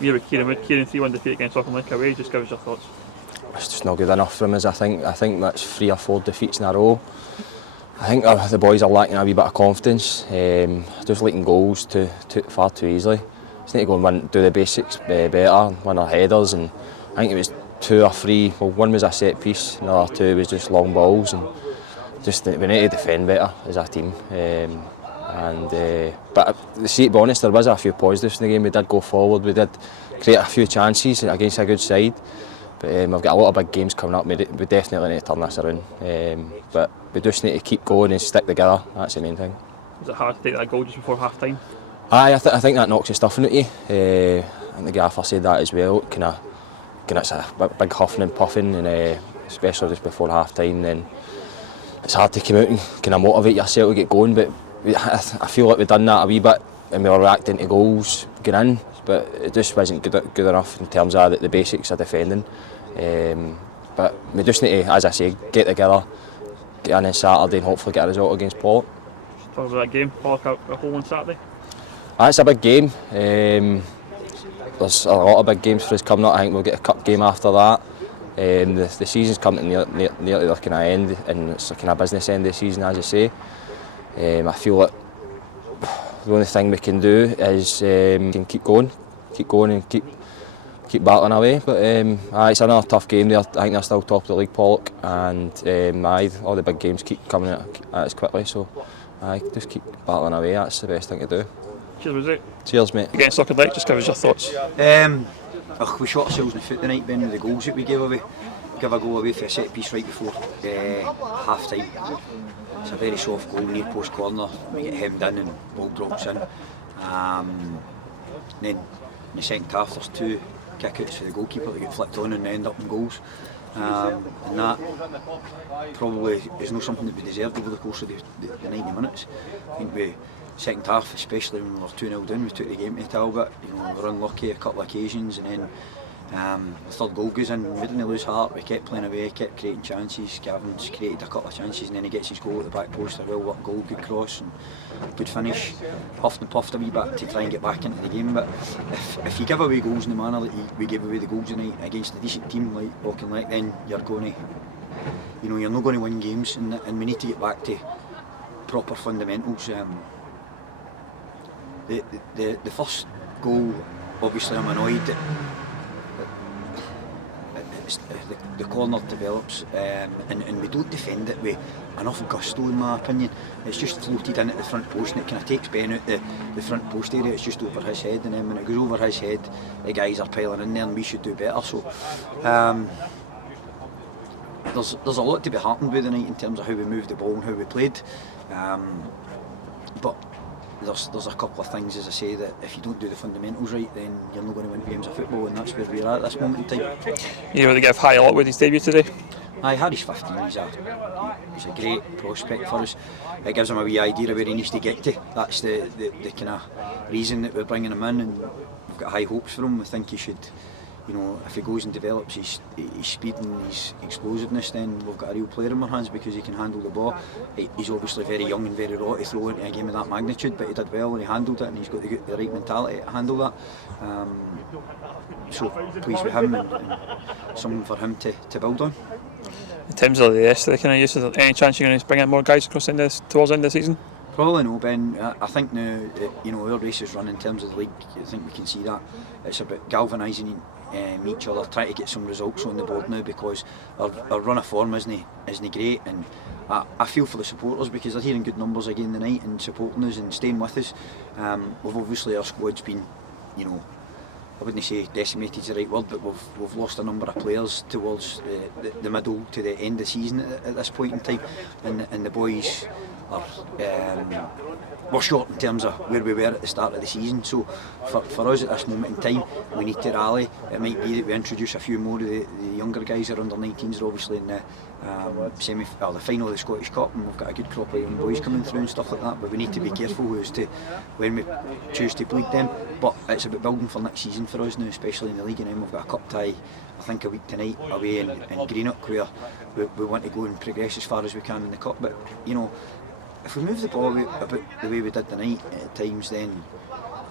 You're with Keiren Wood, Keiren 3-1 defeat against Auchinleck away, just give us your thoughts. It's just not good enough for him, I think that's 3 or 4 defeats in a row. I think the boys are lacking a wee bit of confidence, just leaking goals far too easily. Just need to go and do the basics better, win our headers, and I think it was 2 or 3, well, one was a set piece, another 2 was just long balls, and just we need to defend better as a team. But to be honest, there was a few positives in the game. We did go forward, we did create a few chances against a good side. But we've got a lot of big games coming up. We definitely need to turn this around. But we just need to keep going and stick together. That's the main thing. Was it hard to take that goal just before half time? I think that knocks the stuffing out of you. I think the gaffer said that as well. It's a big huffing and puffing, and especially just before half time. Then it's hard to come out and kind of motivate yourself to get going. But I feel like we've done that a wee bit, and we were reacting to goals going in. But it just wasn't good enough in terms of the basics of defending. But we just need to, as I say, get together, get in on Saturday and hopefully get a result against Pollock. Talk about that game, Pollock at home on Saturday. It's a big game. There's a lot of big games for us coming up. I think we'll get a cup game after that. The season's coming to nearly their kind of end, and it's a kind of business end of the season, as you say. I feel like the only thing we can do is can keep going and keep battling away. But it's another tough game there. I think they're still top of the league, Pollock, and all the big games keep coming at us quickly. So just keep battling away. That's the best thing to do. Cheers, was it? Cheers, mate. Against Auchinleck, just give us your thoughts. We shot ourselves in the foot tonight, Ben, with the goals that we gave away. Give a goal away for a set piece right before half time. It's a very soft goal, near post corner. We get hemmed in and ball drops in. Then in the second half there's 2 kick-outs for the goalkeeper that get flicked on and end up in goals. And that probably is not something that we deserved over the course of the 90 minutes. I think we, second half, especially when we were 2-0 down, we took the game to Talbot. We were unlucky a couple of occasions, and then the third goal goes in. We didn't lose heart. We kept playing away, kept creating chances. Gavin's created a couple of chances, and then he gets his goal at the back post. A well-worked goal, good cross, and good finish. Huffed and puffed a wee bit to try and get back into the game. But if you give away goals in the manner that we gave away the goals tonight against a decent team like Auchinleck, then you're going to, you're not going to win games, and we need to get back to proper fundamentals. The first goal, obviously, I'm annoyed that the corner develops, and we don't defend it with enough gusto, in my opinion. It's just floated in at the front post, and it kind of takes Ben out the front post area. It's just over his head, and then when it goes over his head, the guys are piling in there, and we should do better. So there's a lot to be heartened with tonight in terms of how we moved the ball and how we played. But there's a couple of things, as I say, that if you don't do the fundamentals right, then you're not going to win games of football, and that's where we're at this moment in time. You really give high a lot with his debut today? Harry's 15, he's a great prospect for us. It gives him a wee idea of where he needs to get to. That's the kind of reason that we're bringing him in, and we've got high hopes for him. We think he should, if he goes and develops his speed and his explosiveness, then we've got a real player in our hands, because he can handle the ball. He's obviously very young and very raw to throw into a game of that magnitude, but he did well and he handled it, and he's got the right mentality to handle that. So pleased with him, and something for him to build on. In terms of the rest of the kind of use, is there any chance you're going to bring in more guys across towards the end of the season? Probably no, Ben. I think now our race is run in terms of the league. I think we can see that. It's about galvanising each other, trying to get some results on the board now, because our run of form isn't great, and I feel for the supporters, because they're hearing good numbers again tonight and supporting us and staying with us. We've obviously, our squad's been, I wouldn't say decimated is the right word, but we've lost a number of players towards the middle to the end of the season at this point in time, and the boys are we're short in terms of where we were at the start of the season. So for us at this moment in time, we need to rally. It might be that we introduce a few more of the younger guys that are under 19s, are obviously in the the final of the Scottish Cup, and we've got a good crop of young boys coming through and stuff like that, but we need to be careful as to when we choose to bleed them. But it's about building for next season for us now, especially in the league, and then we've got a cup tie, I think, a week tonight away in Greenock, where we want to go and progress as far as we can in the cup. But if we move the ball about the way we did tonight at times, then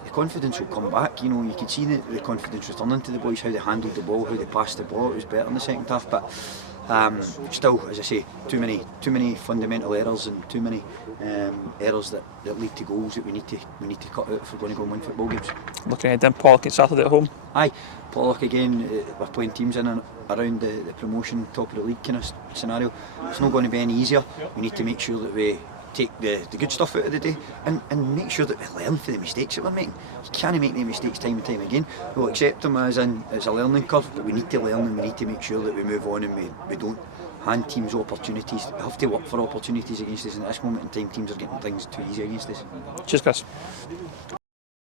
the confidence will come back. You know, you could see the confidence returning to the boys, how they handled the ball, how they passed the ball. It was better in the second half, but still, as I say, too many fundamental errors and too many errors that lead to goals that we need to cut out if we're going to go and win football games. Looking ahead then, Pollock on Saturday at home. Aye, Pollock again. We're playing teams in and around the promotion, top of the league kind of scenario. It's not going to be any easier. We need to make sure that we take the good stuff out of the day and make sure that we learn from the mistakes that we're making. You can't make the mistakes time and time again. We'll accept them as a learning curve, but we need to learn and we need to make sure that we move on and we don't hand teams opportunities. We have to work for opportunities against us, and at this moment in time teams are getting things too easy against us. Cheers, Chris.